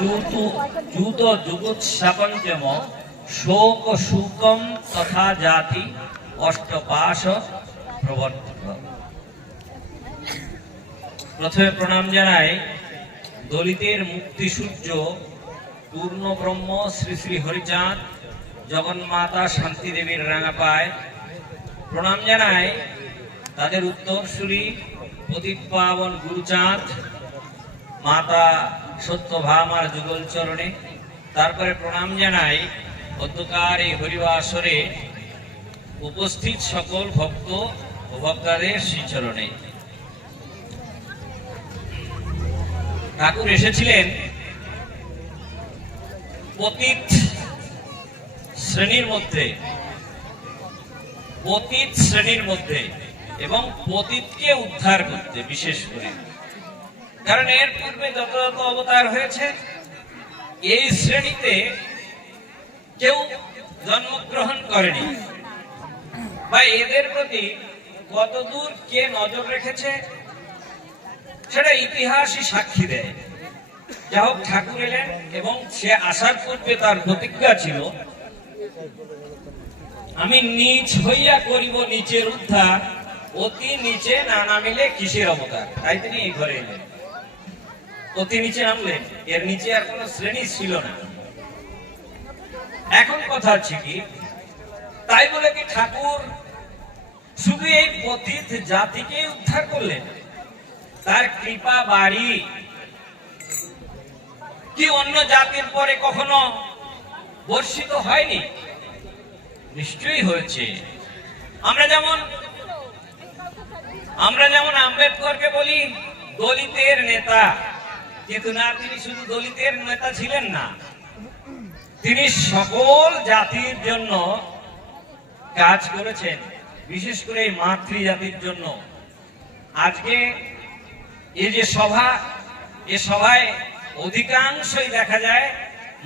জুত যুগুৎসাপঞ্চম শোক শূকম তথা জাতি অষ্টপাশ প্রবর্তক। প্রথমে প্রণাম জানাই দলিতের মুক্তি সূর্য পূর্ণ ব্রহ্ম শ্রী শ্রী হরিচাঁদ জগন্মাতা শান্তি দেবীর রাঙাপায়। প্রণাম জানাই তাদের উত্তরসূরি পতিত পাবন গুরুচাঁদ মাতা সত্যভামার যুগল চরণে। তারপরে প্রণাম জানাই অধ্যকার এই হরিবাসরে উপস্থিত সকল ভক্ত ও ভক্তাদের শ্রীচরণে। ঠাকুর এসেছিলেন পতিত শ্রেণীর মধ্যে এবং পতিতকে উদ্ধার করতে, বিশেষ করে কারণ এর পূর্বে যত যত অবতার হয়েছে এই শ্রেণীতে কেউ জন্মগ্রহণ করেনি, বা এদের প্রতি কতদূর কে নজর রেখেছে সেটা ইতিহাসই সাক্ষী দেয়। যা হোক, ঠাকুর এলেন এবং সে আসার পূর্বে তার প্রতিজ্ঞা ছিল, আমি নিচ হইয়া করিব নিচের উদ্ধার, অতি নিচে না নামিলে কিসের অবতার। তাই তিনি এই ঘরে এলেন, অতি নিচে নামলেন। এর নিচে আর কোন শ্রেণী ছিল না। এখন কথা হচ্ছে কি, তাই বলে কি ঠাকুর শুধু এই পতিত জাতিকে উদ্ধার করলেন? তার কৃপা বাড়ি কি অন্য জাতির পরে কখনো বর্ষিত হয়নি? নিশ্চয়ই হয়েছে। আমরা যেমন আম্বেদকরকে বলি দলিতের নেতা, কিন্তু না, তিনি শুধু দলিতের নেতা ছিলেন না, তিনি সকল জাতির জন্য কাজ করেছেন, বিশেষ করে এই মাতৃজাতির জন্য। আজকে এই যে সভা, এ সভায় অধিকাংশই দেখা যায়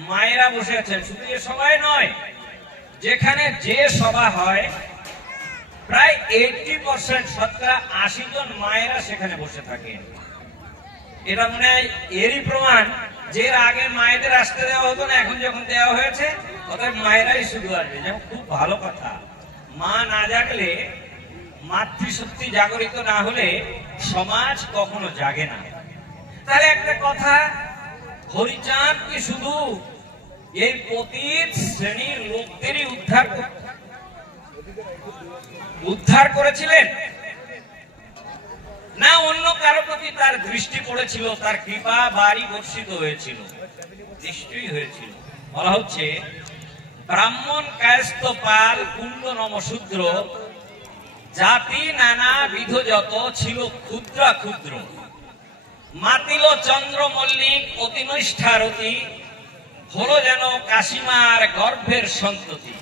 মায়েরা বসে আছেন। শুধু এ সভায় নয়, যেখানে যে সভা হয় প্রায় 80%, শতকরা 80 জন মায়েরা সেখানে বসে থাকেন। এটা মনে হয় এরই প্রমাণ যে এর আগে মায়েদের আসতে দেওয়া হতো না, এখন যখন দেওয়া হয়েছে অতএব মায়েরাই শুধু আসবে। যেমন খুব ভালো কথা, মা না জাগলে, মাতৃশক্তি জাগরিত না হলে সমাজ কখনো জাগে না। তাহলে একটা কথা, হরিচাঁদ কি শুধু এই পতিত শ্রেণীর লোকদেরই উদ্ধার করেছিলেন, না অন্য কারো প্রতি তার দৃষ্টি পড়েছিল, তার কৃপা বাড়ি বর্ষিত হয়েছিল? নিশ্চয়ই হয়েছিল। বলা হচ্ছে, ব্রাহ্মণ কায়স্থ পাল কুণ্ড নমশূদ্র জাতি নানা বিধ যত ছিল ক্ষুদ্র ক্ষুদ্র, মাতিল চন্দ্র মল্লিক অতি নৈষ্ঠারতি, হলো যেন কাশিমার গর্ভের সন্ততি,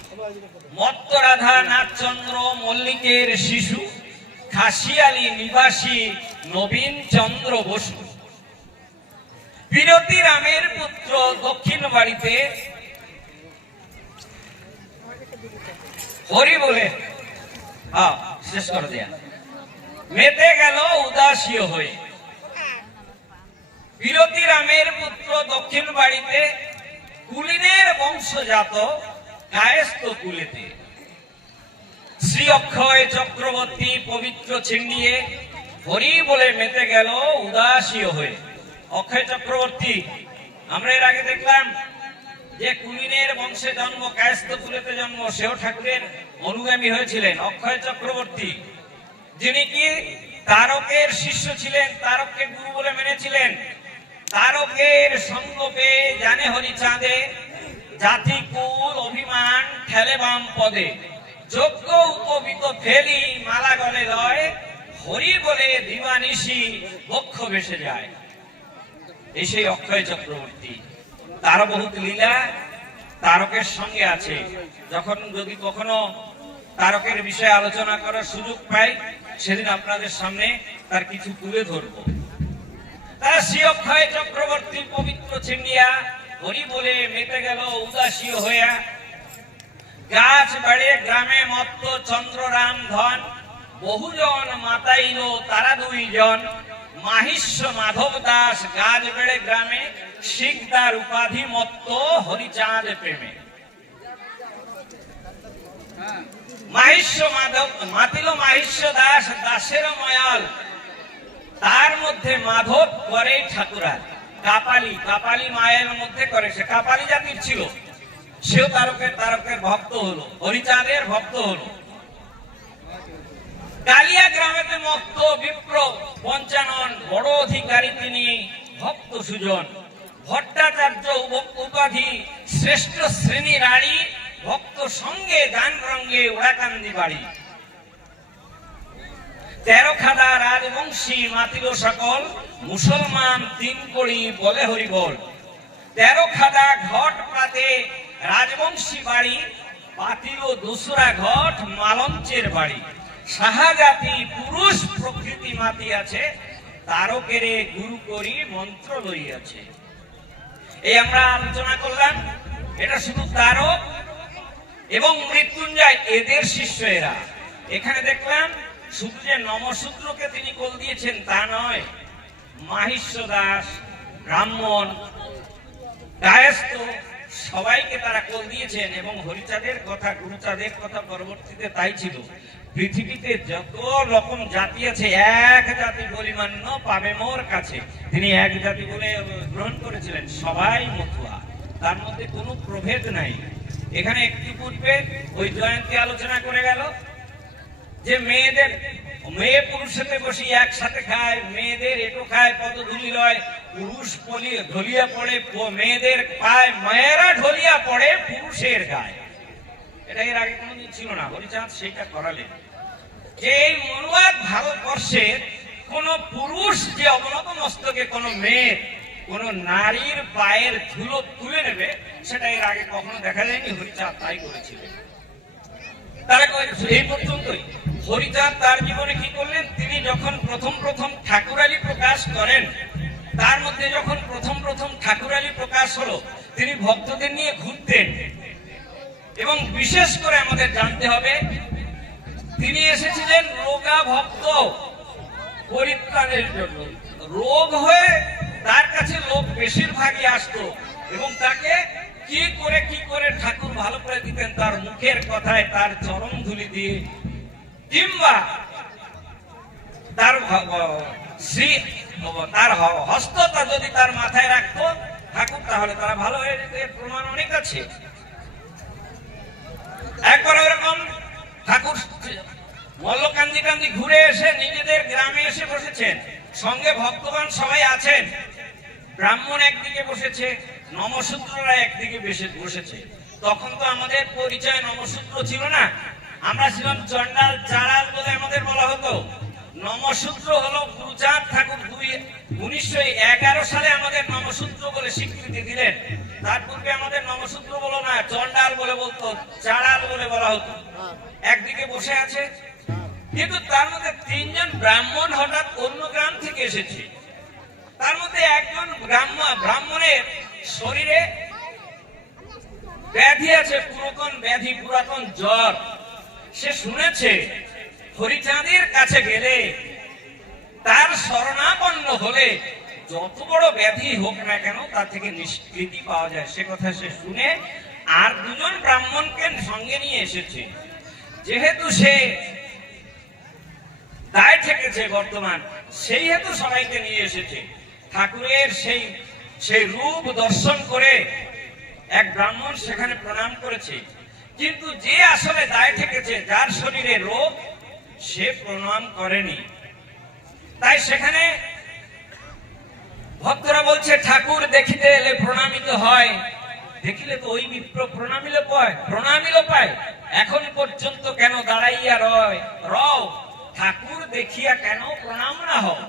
মত্ত রাধা নাথচন্দ্র মল্লিকের শিশু, খাসিয়ালি নিবাসী নবীন চন্দ্র বসু, বিরতি রামের পুত্র দক্ষিণ বাড়িতে হরি বলে শেষ করে দেয়া মেতে গেল উদাসীয় হয়ে। বিরতি রামের পুত্র দক্ষিণ বাড়িতে, কুলিনের বংশজাত কায়স্থ কুলেতে, শ্রী অক্ষয় চক্রবর্তী পবিত্র ছিন্ডিয়ে হরি বলে মেতে গেল উদাসীয় হয়ে। অক্ষয় চক্রবর্তী, আমরা এর আগে দেখলাম যে কুলিনের বংশে জন্ম, কায়স্থ কুলেতে জন্ম, সেও ঠাকুরের অনুগামী হয়েছিলেন। অক্ষয় চক্রবর্তী, যিনি কি তারকের শিষ্য ছিলেন, তারককে গুরু বলে মেনেছিলেন। তারকের সঙ্গ পেয়ে জানে হরিচাঁদে, জাতি কুল অভিমান ঠেলে বাম পদে, যোগ্য উপবিত ফেলি মালা গলে লয়, হরি বলে দিবানিশি বক্ষ ভেসে যায়। এই সেই অক্ষয় চক্রবর্তী। তারও বহুত লীলা তারকের সঙ্গে আছে। যখন যদি কখনো তারকের বিষয়ে আলোচনা করার সুযোগ পাই, সেদিন আপনাদের সামনে তার কিছু তুলে ধরব। তারা শ্রী অক্ষয় চক্রবর্তী পবিত্র ছিন্ডিয়া হরি বলে মেতে গেল উদাসীয় হইয়া, গাছ বাড়ে গ্রামে মত্ত চন্দ্ররাম ধন, বহুজন মাতাইল তারা 2 জন, মাহিষ্য মাধব দাস গাছ বেড়ে গ্রামে শিকদার উপাধি মত্ত হরিচাঁদ প্রেমে। মাহিষ্য মাধব মাতিল মাহিষ্য দাস দাসের ময়াল, তার মধ্যে মাধব করে ঠাকুরা। কাপালি কাপালি মায়ের মধ্যে করে, সে কাপালি জাতির ছিল, সেও তারকের ভক্ত হলো, হরিচাঁদের ভক্ত হলো। কালিয়া গ্রামেতে মত্ত বিপ্র পঞ্চানন, বড় অধিকারী তিনি ভক্ত সুজন। ভট্টাচার্য উপাধি শ্রেষ্ঠ শ্রেণী রাড়ি, ভক্ত সঙ্গে গান রঙ্গে ওড়াকান্দি বাড়ি। 13 খাদা রাজবংশী মাতিল সকল, মুসলমান 3 কড়ি বলে হরি বল। 13 খাদা ঘট পাতে রাজবংশী বাড়ি, পাতিল দোসরা ঘট মালঞ্চের বাড়ি। সাহাজাতি পুরুষ প্রকৃতি মাতি আছে, তারকেরে গুরু করি মন্ত্র লইয়াছে। এই আমরা আলোচনা করলাম, এটা শুধু তারক এবং মৃত্যুঞ্জয় এদের শিষ্য এরা। এখানে দেখলাম শুধু যে নমশূদ্রকে তিনি কোল দিয়েছেন তা নয়, মাহিষ্য দাস, ব্রাহ্মণ, কায়স্থ সবাইকে তারা কোল দিয়েছেন। এবং হরিচাঁদের কথা, গুরুচাঁদের কথা পরবর্তীতে তাই ছিল, পৃথিবীতে যত রকম জাতি আছে এক জাতি বলিমান্য পাবে মোর কাছে। তিনি এক জাতি বলে গ্রহণ করেছিলেন, সবাই মতুয়া, তার মধ্যে কোনো প্রভেদ নাই। এখানে একটু পূর্বে ওই জয়ন্তী আলোচনা করে গেল যে মেয়ে পুরুষের বসে একসাথে খায়, মেয়েদের এটো খায়, পদধূলি লয়, পুরুষ ঢলিয়া পড়ে মেয়েদের পায়, মেয়েরা ঢলিয়া পড়ে পুরুষের গায়ে। এটা এর আগে কোনোদিন ছিল না, হরিচাঁদ সেইটা করালেন। যে এই মনুবাদ ভারতবর্ষের কোন পুরুষ যে অবনত মস্তকে কোন মেয়ের, কোন নারীর পায়ের ধুলো তুলে নেবে, সেটা এর আগে কখনো দেখা যায়নি। হরিচাঁদ তাই করেছিলেন। তারা এই পর্যন্তই। হরিচাঁদ তার জীবনে কি করলেন, তিনি যখন প্রথম ঠাকুরালী প্রকাশ করেন, তার মধ্যে যখন প্রথম ঠাকুরালী প্রকাশ হলো, তিনি ভক্তদের নিয়ে ঘুরতেন। এবং বিশেষ করে আমাদের জানতে হবে, তিনি এসেছিলেন রোগা ভক্ত পরিত্রাণের জন্য। রোগ হয়ে তার কাছে লোক বেশিরভাগই আসতো এবং তাকে কি করে ঠাকুর ভালো করে দিতেন, তার মুখের কথায়, তার চরণ ধুলি দিয়ে, কিংবা তার হস্ততা যদি তার মাথায় রাখতো ঠাকুর, তাহলে তারা ভালো হয়ে যেত। প্রমাণ অনেক আছে। একবার ওরকম ঠাকুর মল্লকান্দি কান্দি ঘুরে এসে নিজেদের গ্রামে এসে বসেছেন, সঙ্গে ভক্তগণ সবাই আছেন। ব্রাহ্মণ একদিকে বসেছে, নমশূদ্ররা একদিকে বসেছে। তখন তো আমাদের পরিচয় নমশূদ্র ছিল না, আমরা ছিলাম চন্ডাল চাড়াল বলে আমাদের বলা হতো। নমশূদ্র হলো গুরুচাঁদ ঠাকুর 1911 সালে আমাদের নমশূদ্র বলে স্বীকৃতি দিলেন। তার পূর্বে আমাদের নমশূদ্র বলো না, চন্ডাল বলে বলতো, চাড়াল বলে বলা হতো। একদিকে বসে আছে, কিন্তু তার মধ্যে 3 জন ব্রাহ্মণ হঠাৎ অন্য গ্রাম থেকে এসেছে। তার মধ্যে একজন ব্রাহ্মণের শরীরে ব্যাধি আছে, পুরাতন ব্যাধি, পুরাতন জ্বর। সে শুনেছে হরিচাঁদের কাছে গেলে, তার শরণাপন্ন হলে যত বড় ব্যাধি হোক না কেন তা থেকে নিষ্কৃতি পাওয়া যায়। সে কথা সে শুনে আর 2 জন ব্রাহ্মণকে সঙ্গে নিয়ে এসেছে। যেহেতু সে দায় ঠেকেছে বর্তমান, সেই হেতু সবাইকে নিয়ে এসেছে। ঠাকুরের সেই রূপ দর্শন করে এক ব্রাহ্মণ সেখানে প্রণাম করেছে, কিন্তু যে আসলে দায় ঠেকেছে, যার শরীরে রোগ, সে প্রণাম করেনি। তাই সেখানে ভক্তরা বলছে, ঠাকুর দেখিতে এলে প্রণামিত হয়, দেখিলে তো ওই বিপ্র প্রণামিল পায়, এখন পর্যন্ত কেন দাঁড়াইয়া রও, ঠাকুর দেখিয়া কেন প্রণাম না হও।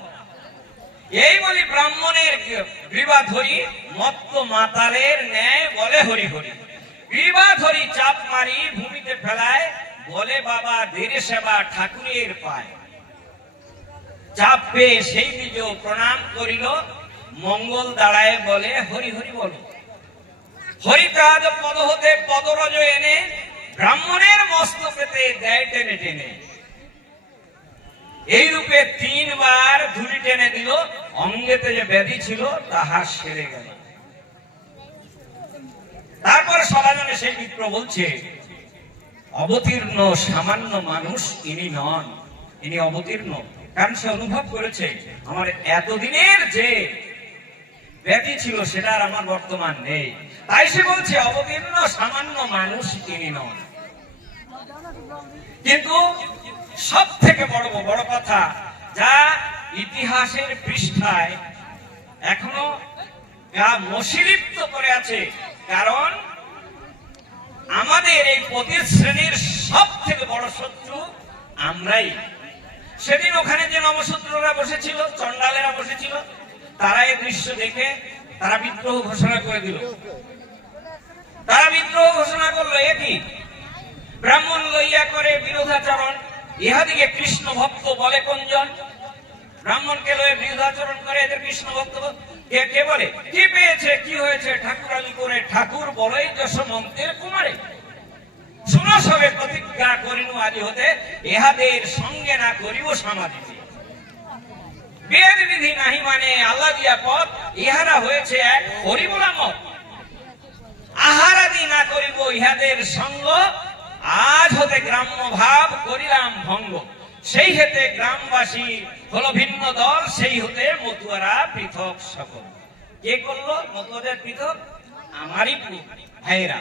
এই বলি ব্রাহ্মণের গ্রীবা ধরি, মত্ত মাতালের ন্যায় বলে হরি হরি। গ্রীবা ধরি চাপ মারি ভূমিতে ফেলায়, বলে বাবা ধীরে সেবা ঠাকুরের পায়। চাপ পেয়ে সেই দ্বিজ প্রণাম করিল, মঙ্গল দাঁড়ায় বলে হরি হরি বলো। হরিচাঁদ পদ হতে পদরজ এনে, ব্রাহ্মণের মস্তকেতে দেয় টেনে টেনে। এই রূপে 3 বার ধুলি টেনে দিল, অঙ্গেতে যে ব্যাধি ছিল তাহা সেরে গেল। সেই মিত্র বলছে, অবতীর্ণ সামান্য মানুষ ইনি নন, ইনি অবতীর্ণ। কারণ সে অনুভব করেছে আমার এতদিনের যে ব্যাধি ছিল সেটা আর আমার বর্তমান নেই। তাই সে বলছে অবতীর্ণ সামান্য মানুষ ইনি নন। কিন্তু সব থেকে বড় কথা যা ইতিহাসের পৃষ্ঠায় এখনো মশিলিপ্ত করে আছে, কারণ আমাদের এই পতির শ্রেণীর সব থেকে বড় শত্রু আমরাই। সেদিন ওখানে যে নমশূদ্ররা বসেছিল, চন্ডালেরা বসেছিল, তারা এই দৃশ্য দেখে তারা বিদ্রোহ ঘোষণা করে দিল। তারা বিদ্রোহ ঘোষণা করলো, একই ব্রাহ্মণ লইয়া করে বিরোধাচরণ, ইহাদিকে কৃষ্ণ ভক্ত বলে কোনজন? ব্রাহ্মণকে লয়ে বিরোধাচরণ করে এদের কৃষ্ণ ভক্ত কে বলে? কি পেয়েছে, কি হয়েছে? ঠাকুর আলী করে ঠাকুর বড়ই যশমন্তের কুমারে, শুনো সবে প্রতিজ্ঞা করিনু আদি হতে, ইহাদের সঙ্গে না করিব সমাধি। বেদ বিধি নাহি মানে আল্লাহ দিয়া পথ, ইহারা হয়েছে এক হরিবোলা মত। আহারাদি না করিব ইহাদের সঙ্গ, আজ হতে গ্রাম্য ভাব করিলাম ভঙ্গ। সেই হেতে গ্রামবাসী হলো ভিন্ন দল, সেই হতে মতুয়ারা পৃথক সকল। কে করলো মতুয়াদের পৃথক? আমারই ভাইরা।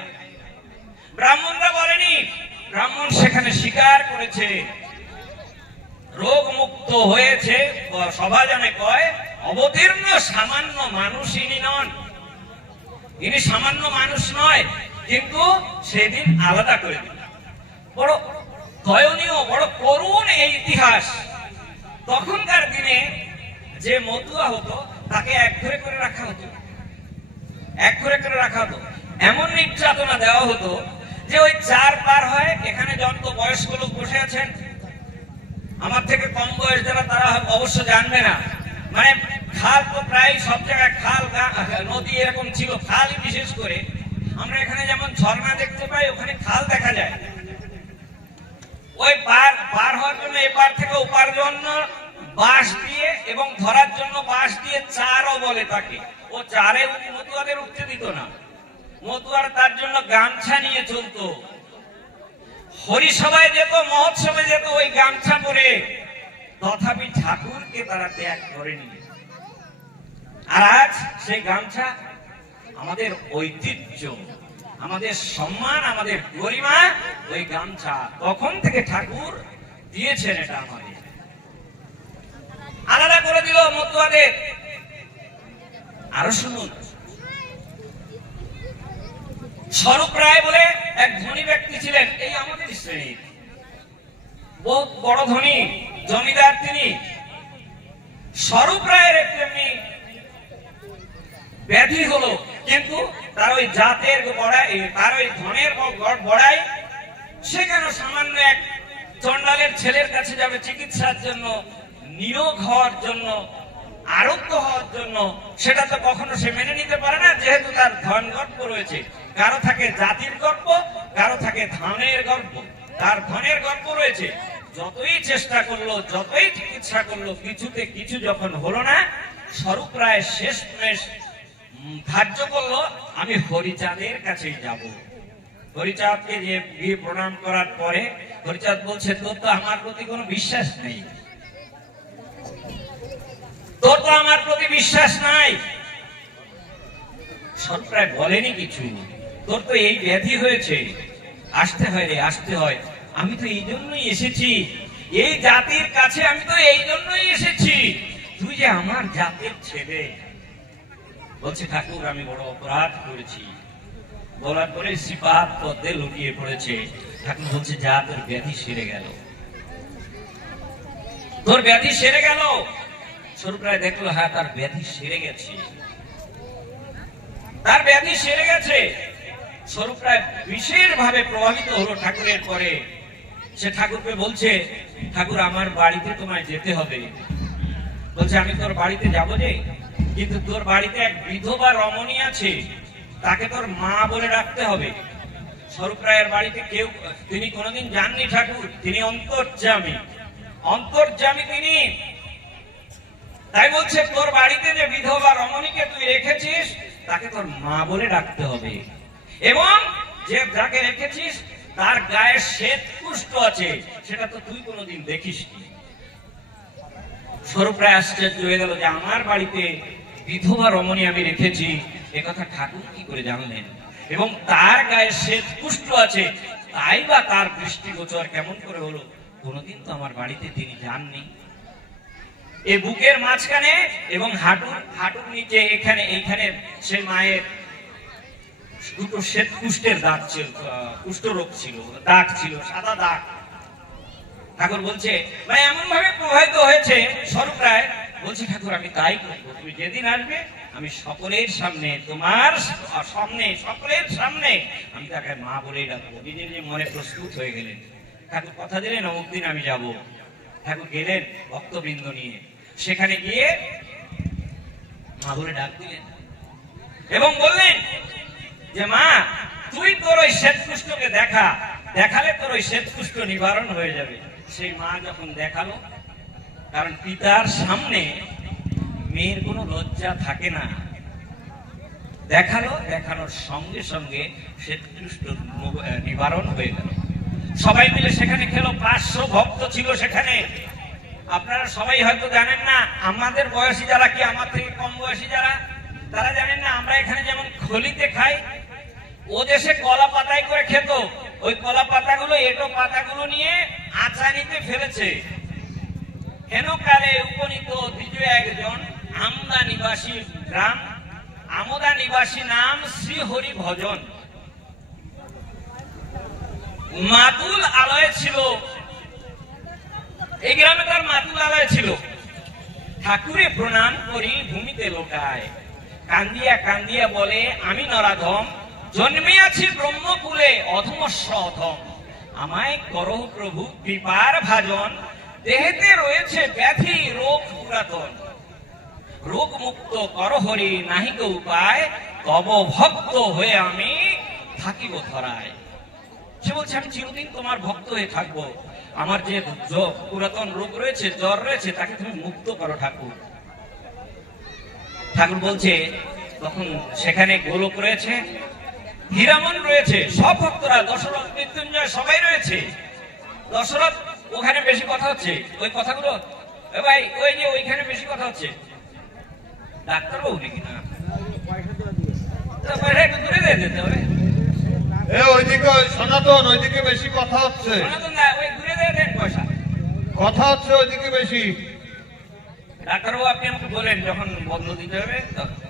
ব্রাহ্মণরা বলেনি, ব্রাহ্মণ সেখানে স্বীকার করেছে, রোগ মুক্ত হয়েছে। সভা জানে কয় অবতীর্ণ সামান্য মানুষ ইনি নন, ইনি সামান্য মানুষ নয়। কিন্তু সেদিন আলাদা করে দিল। বড় দয়নীয়, বড় করুণ এই ইতিহাস। তখনকার দিনে যে মতুয়া হতো তাকে এক ঘরে করে রাখা হতো, এক ঘরে করে রাখা হতো। এমন নির্যাতনা দেওয়া হতো যে ওই চার পার হয়, এখানে যত বয়স্ক লোক বসে আছেন, আমার থেকে কম বয়স যারা তারা অবশ্য জানবে না, মানে খাল তো প্রায় সব জায়গায় খাল নদী এরকম ছিল, খাল বিশেষ করে আমরা এখানে যেমন ঝর্ণা দেখতে পাই, ওখানে খাল দেখা যায়। ওই পার হওয়ার জন্য এপার থেকে ওপার জন্য বাঁশ দিয়ে এবং ধরার জন্য বাঁশ দিয়ে চারও বলে তাকে। ও চারে মতুয়াদের উঠতে দিত না, মতুয়ার তার জন্য গামছা নিয়ে চলতো। হরিসভায় যেত, মহোৎসবে যেত ওই গামছা পরে, তথাপি ঠাকুরকে তারা ত্যাগ করেনি। আর আজ সেই গামছা আমাদের ঐতিহ্য, আমাদের সম্মান, আমাদের গরিমা, ওই গামছা তখন থেকে ঠাকুর দিয়েছেন, এটা আমাদের। আলাদা করে দিল মতুয়াদের। আরো শুনুন, স্বরূপ রায় বলে এক ধনী ব্যক্তি ছিলেন, এই আমাদের শ্রেণীর বহুত বড় ধনী জমিদার তিনি। স্বরূপ রায়ের তেমনি ব্যাধি হলো, কিন্তু তার ওই জাতের বড়াই, তার ওই ধনের বড়াই, সে কেন সামান্য এক চন্ডালের ছেলের কাছে যাবে চিকিৎসার জন্য, নিয়োগ হওয়ার জন্য, আরোগ্য হওয়ার জন্য? সেটা তো কখনো সে মেনে নিতে পারে না, যেহেতু তার ধন গর্ব রয়েছে। কারো থাকে জাতির গর্ব, কারো থাকে ধনের গর্ব। তার ধনের গর্ব রয়েছে, যতই চেষ্টা করলো, যতই চিকিৎসা করলো, কিছুতে কিছু যখন হলো না, স্বরূপ রায় শেষ ধার্য করলো, আমি হরিচাঁদের কাছেই যাব। হরিচাঁদকে যে গিয়ে প্রণাম করার পরে হরিচাঁদ বলছে, তোর তো আমার প্রতি কোনো বিশ্বাস নেই, তোর তো আমার প্রতি বিশ্বাস নাই। স্বরূপ রায় বলেনি কিছু, তোর তো এই ব্যাধি হয়েছে, আসতে হয় রে, আসতে হয়। আমি তো এই জন্যই এসেছি, এই জাতির কাছে আমি তো এই জন্যই এসেছি, তুই যে আমার জাতের ছেলে। বলছে, ঠাকুর আমি বড় অপরাধ করেছি। বলার পরে শ্রীপাদ পদ্মে লুটিয়ে পড়েছে। ঠাকুর বলছে, যা, তোর ব্যাধি সেরে গেল, তোর ব্যাধি সেরে গেল। স্বরূপ রায় দেখলো, হ্যাঁ, তার ব্যাধি সেরে গেছে, তার ব্যাধি সেরে গেছে। স্বরূপ রায় বিশেষ ভাবে প্রভাবিত হলো ঠাকুরের পরে। সে ঠাকুরকে বলছে, ঠাকুর আমার বাড়িতে তোমায় যেতে হবে। বলছে, আমি তোর বাড়িতে যাবো যে, কিন্তু তোর বাড়িতে এক বিধবা রমণী আছে, তাকে তোর মা বলে ডাকতে হবে। স্বরূপ রায়ের বাড়িতে কেউ, তিনি কোনোদিন যাননি ঠাকুর, তিনি অন্তর্যামী, অন্তর্যামী তিনি। তাই বলছে, তোর বাড়িতে যে বিধবা রমণীকে তুই রেখেছিস, তাকে তোর মা বলে ডাকতে হবে, এবং যে যাকে রেখেছিস তার গায়ে শ্বেত কুষ্ঠ আছে, সেটা তো তুই কোনোদিন দেখিসনি। স্বরূপরায় আশ্চর্য হয়ে গেল যে আমার বাড়িতে বিধবা রমণী আমি রেখেছি, একথা ঠাকুর কি করে জানলেন? এবং তার গায়ে শ্বেত কুষ্ঠ আছে, তাই বা তার দৃষ্টিগোচর কেমন করে হলো? কোনোদিন তো আমার বাড়িতে তিনি যাননি। এই বুকের মাঝখানে এবং হাঁটুর নিচে এইখানে সে মায়ের দুটো শ্বেত কুষ্ঠের দাগ ছিল, কুষ্ঠরোগ ছিল, দাগ ছিল, সাদা দাগ। ঠাকুর বলছে মানে এমন ভাবে প্রভাবিত হয়েছে স্বরূপরায়, বলছে ঠাকুর আমি তাই করবো, তুমি যেদিন আসবে আমি সকলের সামনে, তোমার সামনে, সকলের সামনে আমি তাকে মা বলেই ডাকবো। নিজে নিজে মনে প্রস্তুত হয়ে গেলেন। ঠাকুর কথা দিলেন অমুক দিন আমি যাব। ঠাকুর গেলেন ভক্তবৃন্দ নিয়ে, সেখানে গিয়ে মা বলে ডাক দিলেন এবং বললেন যে মা তুই তোর ওই শ্বেতকুষ্ঠকে দেখালে তোর ওই শ্বেতকুষ্ঠ নিবারণ হয়ে যাবে। সেই মা যখন দেখালো, কারণ পিতার সামনে মেয়ের কোনো লজ্জা থাকে না, দেখানোর সঙ্গে সঙ্গে শ্বেতকুষ্ঠ নিবারণ হয়ে গেল। সবাই মিলে সেখানে খেলো। 500 ভক্ত ছিল সেখানে। আপনারা সবাই হয়তো জানেন না, আমাদের বয়সী যারা, কি আমার থেকে কম বয়সী যারা, তারা জানেন না আমরা এখানে যেমন খলিতে খাই, ও দেশে কলা পাতায় করে খেত। ওই কলা পাতাগুলো, এটো পাতাগুলো নিয়ে আচারিতে ফেলেছে। হেনকালে উপনীত দ্বিতীয় একজন আমদা নিবাসী গ্রাম, আমদা নিবাসী নাম শ্রী হরি ভজন। মাতুল আলয় ছিল এই গ্রামে, তার মাতুল আলয় ছিল। ঠাকুরে প্রণাম করি ভূমিতে লোটায়, কান্দিয়া কান্দিয়া বলে আমি নরাধম, জন্মিয়াছি ব্রহ্মকুলে অধমস্য অধম, আমায় করহ প্রভু কৃপার ভাজন, দেহেতে রয়েছে ব্যাধি রোগ পুরাতন, রোগ মুক্ত করহরি নাহিক উপায়, তব ভক্ত হয়ে আমি থাকিব ধরায়। সে বলছে আমি চিরদিন তোমার ভক্ত হয়ে থাকবো, আমার যে পুরাতন রোগ রয়েছে, জ্বর রয়েছে, তাকে তুমি মুক্ত করো ঠাকুর। ঠাকুর বলছে তখন সেখানে গোলক রয়েছে, হীরামন রয়েছে, সব ভক্তরা, দশরথ মৃত্যুঞ্জয় সবাই রয়েছে। দশরথ ওখানে বেশি কথা হচ্ছে, ওই কথাগুলো ভাই ওই যে ওইখানে বেশি কথা হচ্ছে, ডাক্তারবাবু নাকি না, একটু দূরে দিয়ে দিতে হবে। ওইদিকে সনাতন, ওইদিকে বেশি কথা হচ্ছে, ওই দূরে দিয়ে দেন, পয়সা কথা হচ্ছে ওইদিকে বেশি। ডাক্তারবাবু আপনি আমাকে বলেন যখন বন্ধ দিতে হবে তখন।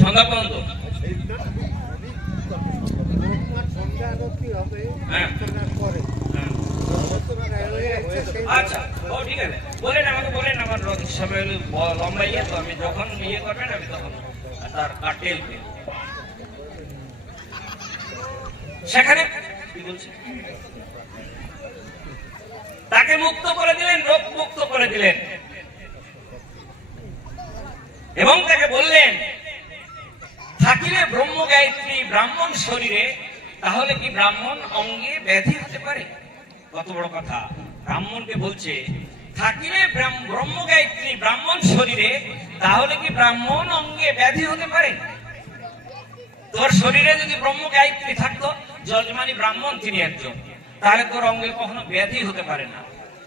সন্ধ্যা পর্যন্ত। আচ্ছা ও ঠিক আছে, বলেন আমাকে, বলেন আমার সময় লম্বা ইয়ে, তো আমি যখন ইয়ে করবেন আমি তখন তার কাটেল সেখানে কি বলছি, তাকে মুক্ত করে দিলেন, রোগ মুক্ত করে দিলেন এবং তাকে বললেন থাকিলে ব্রহ্ম গায়ত্রী ব্রাহ্মণ শরীরে, তাহলে কি ব্রাহ্মণ অঙ্গে ব্যাধি হতে পারে? কত বড় কথা! ব্রাহ্মণকে বলছে থাকিলে ব্রহ্ম গায়ত্রী ব্রাহ্মণ শরীরে, তাহলে কি ব্রাহ্মণ অঙ্গে ব্যাধি হতে পারে? তোর শরীরে যদি ব্রহ্ম গায়ত্রী থাকতো, যজমানি ব্রাহ্মণ তিনি একজন, তাহলে তোর অঙ্গে কখনো ব্যাধি হতে পারে না।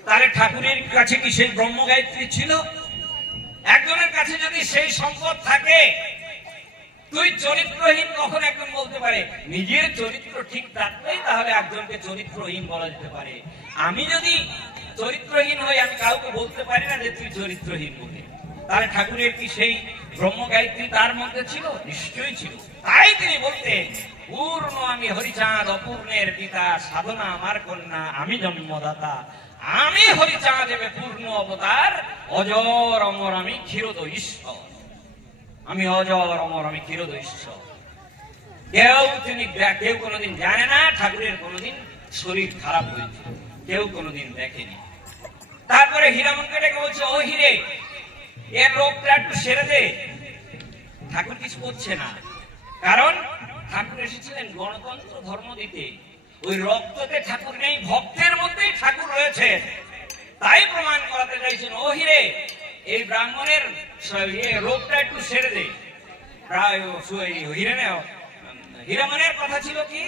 তাহলে ঠাকুরের কাছে কি সেই ব্রহ্ম গায়ত্রী ছিল? একজনের কাছে যদি সেই সম্পদ থাকে, তুই চরিত্রহীন কখন একজন বলতে পারে? নিজের চরিত্র ঠিক থাকলেই তাহলে একজনকে চরিত্রহীন বলা যেতে পারে। আমি যদি চরিত্রহীন হই, আমি কাউকে বলতে পারি না যে তুই চরিত্রহীন বলে। তাহলে ঠাকুরের কি সেই ব্রহ্ম গায়ত্রী তার মধ্যে ছিল? নিশ্চয়ই ছিল। তাই তিনি বলতেন পূর্ণ আমি হরিচাঁদ, অপূর্ণের পিতা, সাধনা আমার কন্যা, আমি জন্মদাতা, আমি হরিচাঁদ দেবে পূর্ণ অবতার, অজর অমর আমি ক্ষীরোদ ঈশ্বর, আমি অজর অমর আমি ক্ষীরোদ ঈশ্বর। কেউ কোনোদিন জানে না ঠাকুরের কোনোদিন শরীর খারাপ হয়েছে, কেউ কোনোদিন দেখেনি। তারপরে হীরামনকে ডেকে বলছে ও হিরে, এর রোগটা একটু সেরে দে। ঠাকুর কিছু করছে না, কারণ ঠাকুর এসেছিলেন গণতন্ত্র ধর্ম দিতে। ওই রক্ততে ঠাকুর নেই, ভক্তের মধ্যেই ঠাকুর রয়েছে। তাই প্রমাণ করাতে চাইছেন, ও হিরে, এই ব্রাহ্মণের রোগটা একটু সেরে দে। হীরামনের কথা ছিল কি,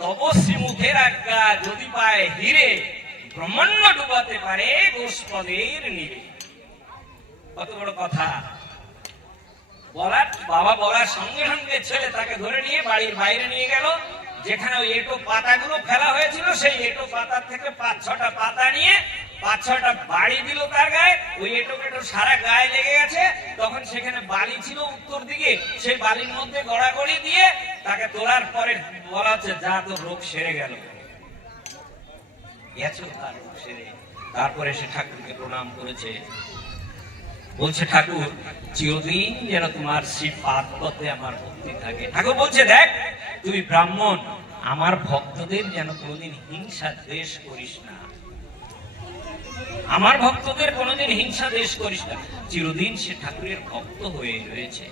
তপস্বী মুখের আজ্ঞা যদি পায় হিরে, ব্রহ্মাণ্ড ডুবাতে পারে গোষ্পদের নীরে। কত বড় কথা বলার, বাবা বলার সঙ্গে সঙ্গে ছেলে তাকে ধরে নিয়ে বাড়ির বাইরে নিয়ে গেল, যেখানে ওই এঁটো পাতাগুলো ফেলা হয়েছিল, সেই এঁটো পাতার থেকে 5-6টা পাতা নিয়ে 5-6টা বাড়ি দিল তার গায়ে। ওই এঁটো কেটো সারা গায়ে লেগে গেছে। তখন সেখানে বালি ছিল উত্তর দিকে, সেই বালির মধ্যে গড়াগড়ি দিয়ে তাকে তোলার পরে বলা হচ্ছে, যা তোর রোগ সেরে গেল। গেছে তার রোগ সেরে। তারপরে সে ঠাকুরকে প্রণাম করেছে, বলছে, ঠাকুর চিরদিন যেন তোমার শ্রী পাদপথে আমার ভক্তি থাকে। ঠাকুর বলছে, দেখ তুই ব্রাহ্মণ, আমার ভক্তদের যেন কোনোদিন হিংসা দ্বেষ করিস না, আমার ভক্তদের কোনোদিন হিংসা দ্বেষ করিস না। চিরদিন সে ঠাকুরের ভক্ত হয়ে রয়েছে।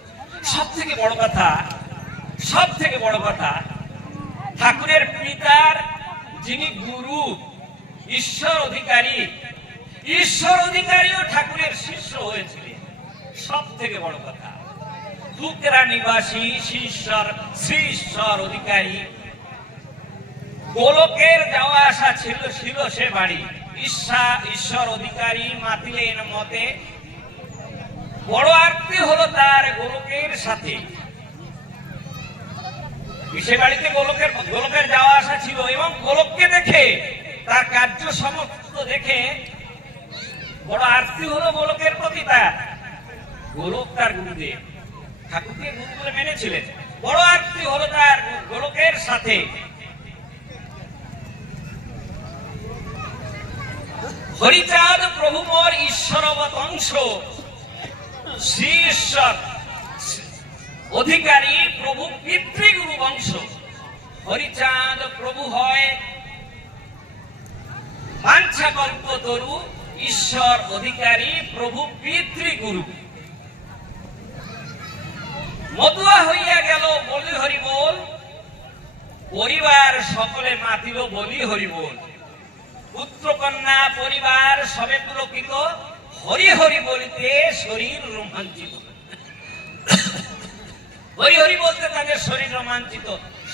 সব থেকে বড় কথা, সব থেকে বড় কথা, ঠাকুরের পিতার যিনি গুরু ঈশ্বর অধিকারী, ঈশ্বর অধিকারীও ঠাকুরের শিষ্য হয়েছিলেন। সব থেকে বড় কথা, ফুকরা নিবাসী শ্রী ঈশ্বর অধিকারী, গোলকের যাওয়া আসা ছিল সে বাড়ি। ঈশ্বর অধিকারী মাতিলেন মতে, বড় আরতি হলো তার গোলকের সাথে। সে বাড়িতে গোলকের যাওয়া আসা ছিল, এবং গোলককে দেখে, তার কার্য সমস্ত দেখে বড় আরতি হলো গোলকের প্রতি তার। গোলক তার গুরুদেব, ঠাকুরকে গুরু বলে মেনেছিলেন। বড় আরতি হলো তার গোলকের সাথে। হরিচাঁদ প্রভু মোর ঈশ্বরবৎ অংশ, শ্রী ঈশ্বর অধিকারী প্রভু পিতৃগুরু বংশ। হরিচাঁদ প্রভু হয় বাঞ্ছা কল্পতরু, ঈশ্বর অধিকারী প্রভু পিতৃগুরু। মতুয়া হইয়া গেল বলি হরি বল, পরিবার সকলে মাতিল বলি হরি বল। পুত্র কন্যা পরিবার সবে পুলকিত, হরি হরি বলিতে শরীর রোমাঞ্চিত। হরি হরি বলতে তাদের শরীর রোমাঞ্চিত।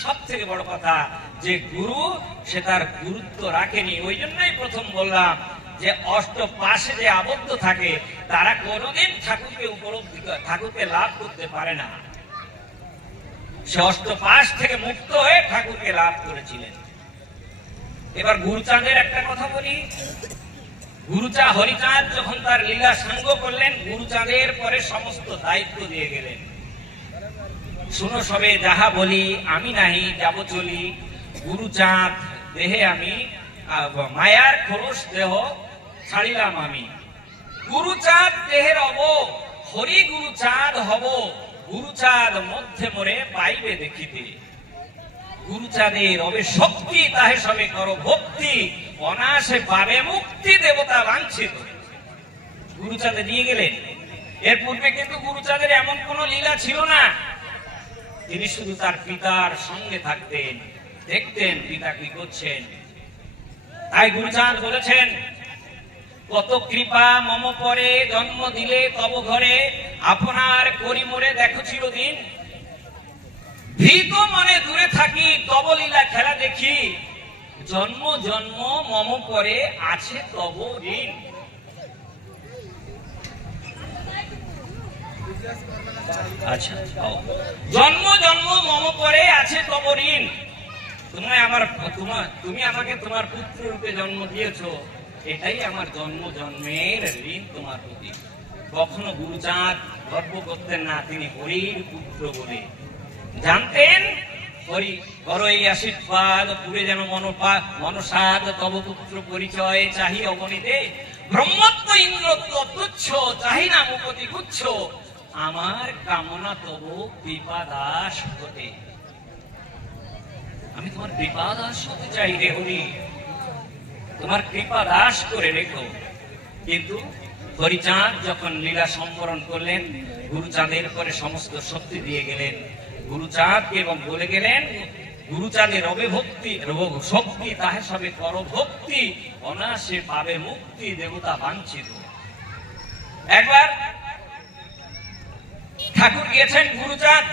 সব থেকে বড় কথা যে গুরু, সে তার গুরুত্ব রাখেনি। ওই জন্যই প্রথম বললাম যে অষ্টপাশে যে আবদ্ধ থাকে, তারা কোনোদিন ঠাকুরকে উপলব্ধি, ঠাকুরকে লাভ করতে পারে না। সে অষ্টপাশ থেকে মুক্ত হয়ে ঠাকুরকে লাভ করেছিলেন। এবার গুরুচাঁদের একটা কথা বলি। হরিচাঁদ যখন তার লীলা সাঙ্গ করলেন, গুরুচাঁদের পরে সমস্ত দায়িত্ব দিয়ে গেলেন। শুনো সবে যাহা বলি, আমি নাহি যাব চলি, গুরুচাঁদ দেহে আমি, মায়ার খোলস দেহ ছাড়িলাম আমি। গুরুচাঁদ দেহের অব, হরি গুরুচাঁদ হব, গুরুচাঁদ মধ্যে মোরে পাইবে দেখিতে। গুরুচাঁদের অবে শক্তি, তাহে সবে করো ভক্তি, অনায়াসে পাবে মুক্তি, দেবতা বাঞ্ছিত। গুরুচাঁদে নিয়ে গেলেন। এর পূর্বে কিন্তু গুরুচাঁদের এমন কোন লীলা ছিল না। তিনি শুধু তার পিতার সঙ্গে থাকতেন, দেখতেন পিতা কি করছেন। তাই গুরুচাঁদ বলেছেন, কত কৃপা মম পরে, জন্ম দিলে তব ঘরে, আপনার করি মোরে দেখো চিরদিন। ভীত মনে দূরে থাকি, তব লীলা খেলা দেখি, জন্ম জন্ম মম পরে আছে তব ঋণ। আচ্ছা, জন্ম জন্ম মম পরে আছে তব ঋণ। তুমি আমাকে তোমার পুত্র রূপে জন্ম দিয়েছো, এটাই আমার জন্ম জন্মের ঋণ তোমার প্রতি। কখনো গুরুচাঁদ গর্ব করতেন না তিনি হরির পুত্র বলে। জানতেন হরি করই আশীর্বাদ, পুরে যেন মনসাদ, তব পুত্র পরিচয় চাহি অগণিতে। ব্রহ্মত্ব ইন্দ্রত্ব তুচ্ছ, চাহি না মুপতি গুচ্ছ, আমার কামনা তব কৃপা দাস হতে। আমি তোমার কৃপা দাস হতে চাই রে হরি, তোমার কৃপা দাস করে রেখো। কিন্তু হরিচাঁদ যখন লীলা সম্বরণ করলেন, গুরুচাঁদের পরে সমস্ত শক্তি দিয়ে গেলেন গুরুচাঁদকে, এবং বলে গেলেন গুরুচাঁদে রবে ভক্তি শক্তি তাহে সবে কর ভক্তি অনায়াসে পাবে মুক্তি দেবতা বাঞ্ছিত। একবার ঠাকুর গিয়েছেন গুরুচাঁদ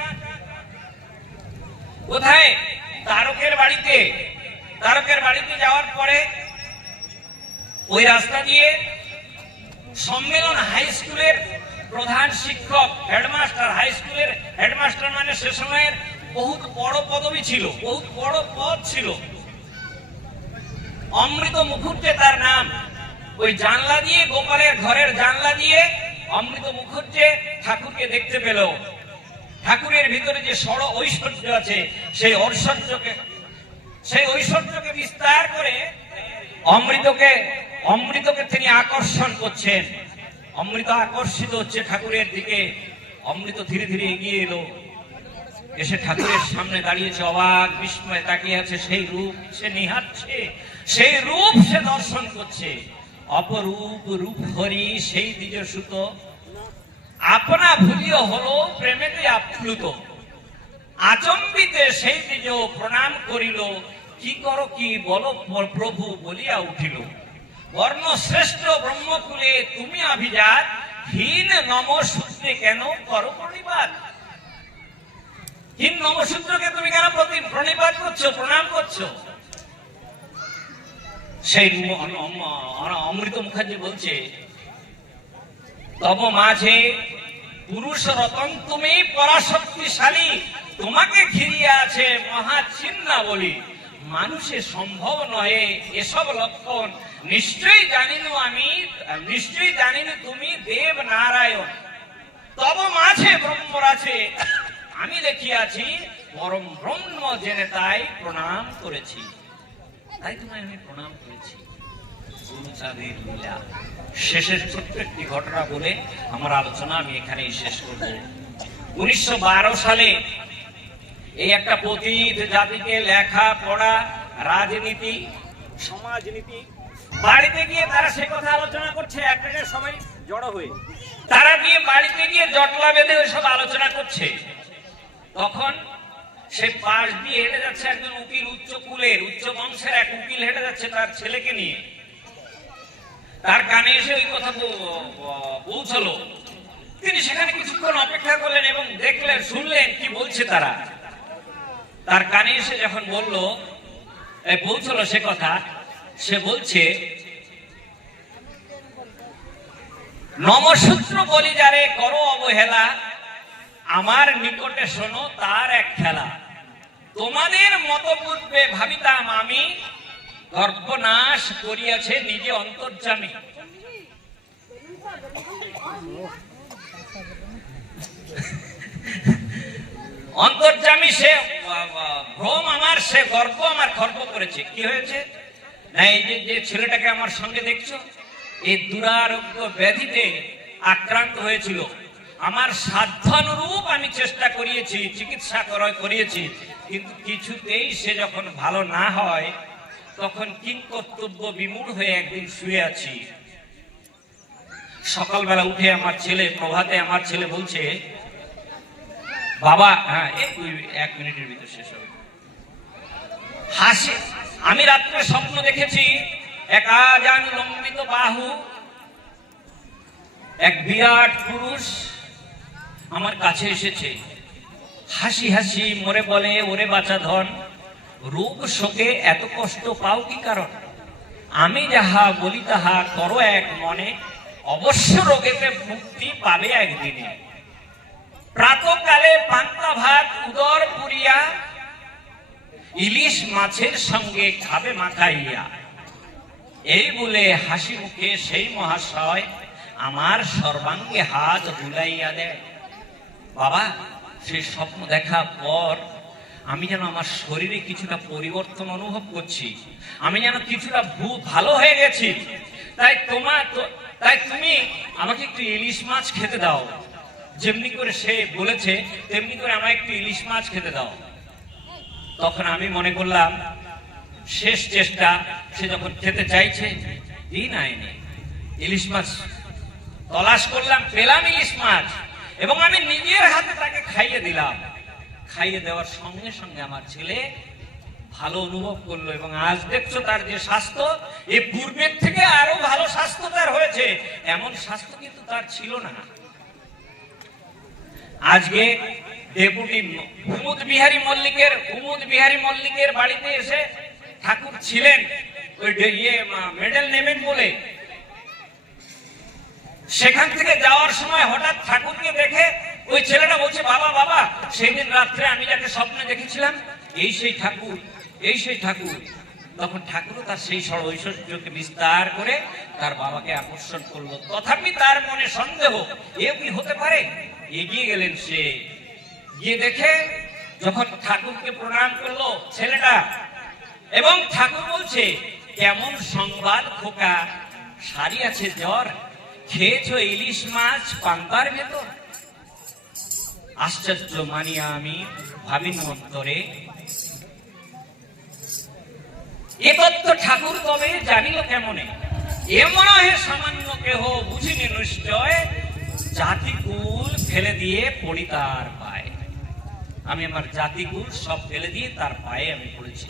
কোথায়? তারকের বাড়িতে। তারকের বাড়িতে যাওয়ার পরে ওই রাস্তা দিয়ে সম্মেলন হাই স্কুলের প্রধান শিক্ষক হেডমাস্টার, হাই স্কুলের হেডমাস্টার মানে সে সময়ের বহুত বড় পদবী ছিল, বহুত বড় পদ ছিল। অমৃত মুখুজ্জে তার নাম। ওই জানলা দিয়ে, গোপালের ঘরের জানলা দিয়ে অমৃত মুখুজ্জে ঠাকুরকে দেখতে পেল। ঠাকুরের ভিতরে যে ষড় ঐশ্বর্য আছে সেই ঐশ্বর্যকে বিস্তার করে অমৃতকে তিনি আকর্ষণ করছেন। অমৃত আকর্ষিত হচ্ছে ঠাকুরের দিকে। অমৃত ধীরে ধীরে এগিয়ে এলো, এসে ঠাকুরের সামনে দাঁড়িয়েছে, অবাক বিস্ময়ে তাকিয়ে আছে। সেই রূপ সে নিহাচ্ছে, সেই রূপ সে দর্শন করছে। অপরূপ রূপ হরি সেই দ্বিজ সুত, আপনা ভুলিও হলো প্রেমেতে আপ্লুত। আচম্বিতে সেই দ্বিজ প্রণাম করিল, কি করো কি বলো প্রভু বলিয়া উঠিল। বর্ণ শ্রেষ্ঠ ব্রহ্মকুলে তুমি অভিজাত, হীন নমসূত্রে কেন করো প্রণিপাত। হীন নমসূত্রকে তুমি কেন প্রণিপাত করছো, প্রণাম করছো? সেই অমৃত মুখার্জি বলছে, তব মাঝে পুরুষ রতন তুমি পরাশক্তিশালী, তোমাকে ঘিরিয়ে আছে মহাচিন্না বলি। মানুষের সম্ভব নয় এসব লক্ষণ, নিশ্চয়ই জানিনি তুমি দেব নারায়ণ। তব মাঝে ব্রহ্মর আছে, আমি দেখিয়াছি পরম ব্রহ্ম জেনে তাই প্রণাম করেছি। তাই তোমায় আমি প্রণাম করেছি। গুরুচাঁদের লীলা শেষের ছোট্ট একটি ঘটনা বলে আমার আলোচনা আমি এখানেই শেষ করব। 1912 সালে এই একটা পতিত জাতিকে লেখা পড়া, রাজনীতি, সমাজনীতি বাড়িতে গিয়ে তারা সে কথা আলোচনা করছে। এক জায়গায় সবাই জড়ো হয়ে তারা গিয়ে বাড়িতে গিয়ে জটলা বেঁধে ওইসব আলোচনা করছে। তখন সে পাশ দিয়ে হেঁটে যাচ্ছে একজন উকিল, উচ্চ বংশের এক উকিল হেঁটে যাচ্ছে তার ছেলেকে নিয়ে। তার কানে এসে ওই কথা পৌঁছলো। তিনি সেখানে কিছুক্ষণ অপেক্ষা করলেন এবং দেখলেন, শুনলেন কি বলছে তারা। তার কানে এসে যখন পৌঁছলো সে কথা, সে বলছে, নমসূত্র বলি যারে করো অবহেলা, আমার নিকটে শোনো তার এক খেলা। তোমাদের মত পূর্বে ভাবিতাম আমি, গর্ভনাশ করিয়াছে নিজে অন্তর্যামী। অন্তর্যামী সে ভ্রম আমার, সে গর্ব আমার খর্ব করেছে। কি হয়েছে না, এই যে ছেলেটাকে আমার সঙ্গে দেখছো, এই দুরারোগ্য ব্যাধিতে আক্রান্ত হয়েছিল। আমার সাধ্যানুরূপ আমি চেষ্টা করিয়েছি, চিকিৎসা করিয়েছি, কিন্তু কিছুতেই সে যখন ভালো না হয় তখন কিংকর্তব্য বিমূঢ় হয়ে একদিন শুয়ে আছি। সকালবেলা উঠে আমার ছেলে, প্রভাতে আমার ছেলে বলছে, বাবা, হ্যাঁ 1 মিনিটের ভিতর শেষ হবে। হাসি, আমি রাত্রে স্বপ্ন দেখেছি এক আজান লম্বিত বাহু, এক বিরাট পুরুষ আমার কাছে এসেছে। হাসি হাসি মরে বলে, ওরে বাঁচা ধন, রোগ শোকে এত কষ্ট পাও কি কারণ? আমি যাহা বলি তাহা করো এক মনে, অবশ্য রোগেতে মুক্তি পাবে একদিনে। প্রাতকালে পান্তা ভাত উদর পুরিয়া, ইলিশ মাছের সঙ্গে খাবে মাখাইয়া। এই বলে হাসি মুখে সেই মহাশয় আমার সর্বাঙ্গে হাত বুলাইয়া দেয়। বাবা, সেই স্বপ্ন দেখার পর আমি যেন আমার শরীরে কিছুটা পরিবর্তন অনুভব করছি, আমি যেন কিছুটা ভালো হয়ে গেছি। তাই তুমি আমাকে একটু ইলিশ মাছ খেতে দাও। যেমনি করে সে বলেছে তেমনি করে আমায় একটু ইলিশ মাছ খেতে দাও। তখন আমি মনে করলাম শেষ চেষ্টা, সে যখন খেতে চাইছে দিন আইনে ইলিশ মাছ তলাশ করলাম, পেলাম ইলিশ মাছ এবং আমি নিজের হাতে তাকে খাইয়ে দিলাম। খাইয়ে দেওয়ার সঙ্গে সঙ্গে আমার ছেলে ভালো অনুভব করলো এবং আজ দেখছো তার যে স্বাস্থ্য, এ পূর্বের থেকে আরো ভালো স্বাস্থ্য তার হয়েছে। এমন স্বাস্থ্য কিন্তু তার ছিল না। আজকে ডেপুটি কুমুদ বিহারী মল্লিকের বাড়িতে এসে ঠাকুর ছিলেন, ওই মেডেল নেবেন বলে। সেখান থেকে যাওয়ার সময় হঠাৎ ঠাকুরকে দেখে ওই ছেলেটা বলছে, বাবা বাবা, সেই দিন রাত্রে আমি যাকে স্বপ্নে দেখেছিলাম, এই সেই ঠাকুর, এই সেই ঠাকুর। তখন ঠাকুরও তার সেই ঐশ্বর্যকে বিস্তার করে তার বাবাকে আকর্ষণ করলো। তথাপি তার মনে সন্দেহ, এও কি হতে পারে। এগিয়ে গেলেন সে, গিয়ে দেখে যখন ঠাকুরকে প্রণাম করলো ছেলেটা, এবং ঠাকুর বলছে, কেমন সংবাদ খোকা, সারিয়াছে জ্বর, খেয়েছো ইলিশ মাছ পান্তার ভেতর। আশ্চর্য মানিয়া আমি ভাবিন অন্তরে, এ তত্ত্ব ঠাকুর তবে জানিল কেমনে। এ মনে হয় সামান্য কেহ বুঝিনি নিশ্চয়, জাতিকুল ফেলে দিয়ে পড়ি তার পায়ে। আমি আমার জাতিকুল সব ফেলে দিয়ে তার পায়ে আমি পড়েছি।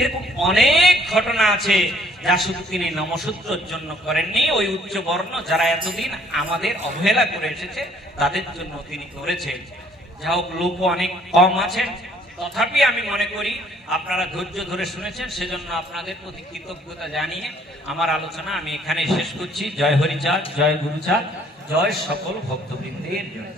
এরকম অনেক ঘটনা আছে যা শুধু তিনি নমসূত্রের জন্য করেননি, ওই উচ্চ বর্ণ যারা এতদিন আমাদের অবহেলা করে এসেছে তাদের জন্য তিনি করেছেন। যা হোক, লোক অনেক কম আছেন, তথাপি আমি মনে করি আপনারা ধৈর্য ধরে শুনেছেন, সেজন্য আপনাদের প্রতি কৃতজ্ঞতা জানিয়ে আমার আলোচনা আমি এখানে শেষ করছি। জয় হরিচাঁদ, জয় গুরুচাঁদ, জয় সকল ভক্তবৃন্দের জয়।